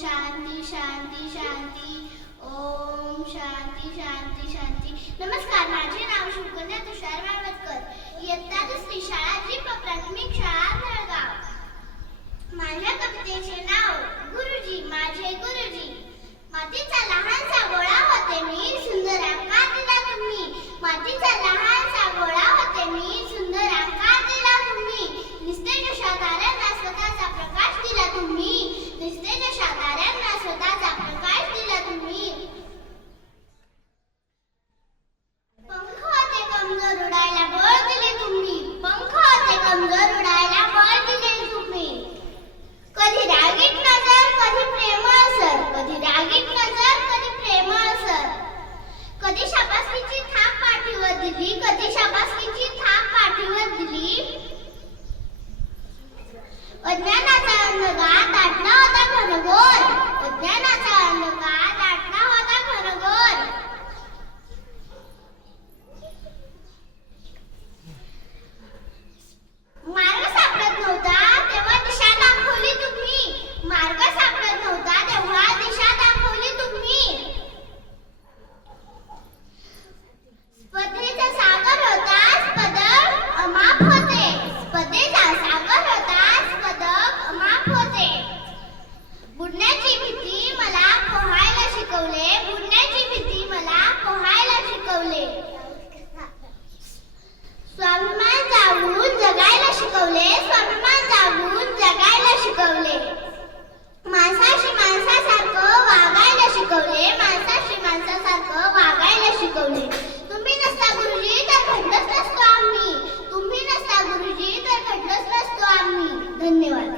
शांती शांती शांती. ओम शांती शांती शांती. नमस्कार, माझे नाव शुकन्या तुषार माळवदकर, इयत्ता 2री, शाळा जी प्राथमिक शाळा जळगाव. माझ्या कवितेचे नाव गुरुजी माझे गुरुजी. मातीचा लहानसा गोळा होते मी, सुंदर आकार दिला तुम्ही. मातीचा लहानसा गोळा होते मी, सुंदर आकार दिला तुम्ही. निस्तेज अशा ताऱ्यांना स्वतःचा प्रकाश दिला तुम्ही. निस्तेज अशा ताऱ्यांना स्वतःचा प्रकाश दिला तुम्ही. पंख होते कमजोर उडायला बळ दिले तुम्ही. पंख होते कमजोर उडायला बळ दिले तुम्ही. कधी रागीट नजर कधी प्रेमळ सर, कधी रागीट नजर कधी प्रेमळ सर. कधी शाबासकीची थाप पाठीवर दिली, कधी शाबासकीची थाप पाठीवर दिली. अज्ञानाचा अंधकार दाटला होता घनघोर. अज्ञानाचा अंधकार दाटला होता घनघोर. मार्ग सापडत नव्हता तेव्हा दिशा दाखवली तुम्ही. मार्ग सापडत नव्हता तेव्हा दिशा दाखवली तुम्ही. स्पर्धेचा सागर होता पदक अमाप होते. स्पर्धेचा सागर होता पदक अमाप होते. बुडण्याची भीती मला पोहायला शिकवले. बुडण्याची भीती मला पोहायला शिकवले. स्वाभिमान जागून जगायला शिकवले. स्वाभिमान जागून जगायला शिकवले. माणसाशी माणसासारखं वागायला शिकवले. माणसाशी माणसासारखं वागायला शिकवले. तुम्ही नसता गुरुजी तर घडलंच नसतो आम्ही. तुम्ही नसता गुरुजी तर घडलंच नसतो आम्ही. धन्यवाद.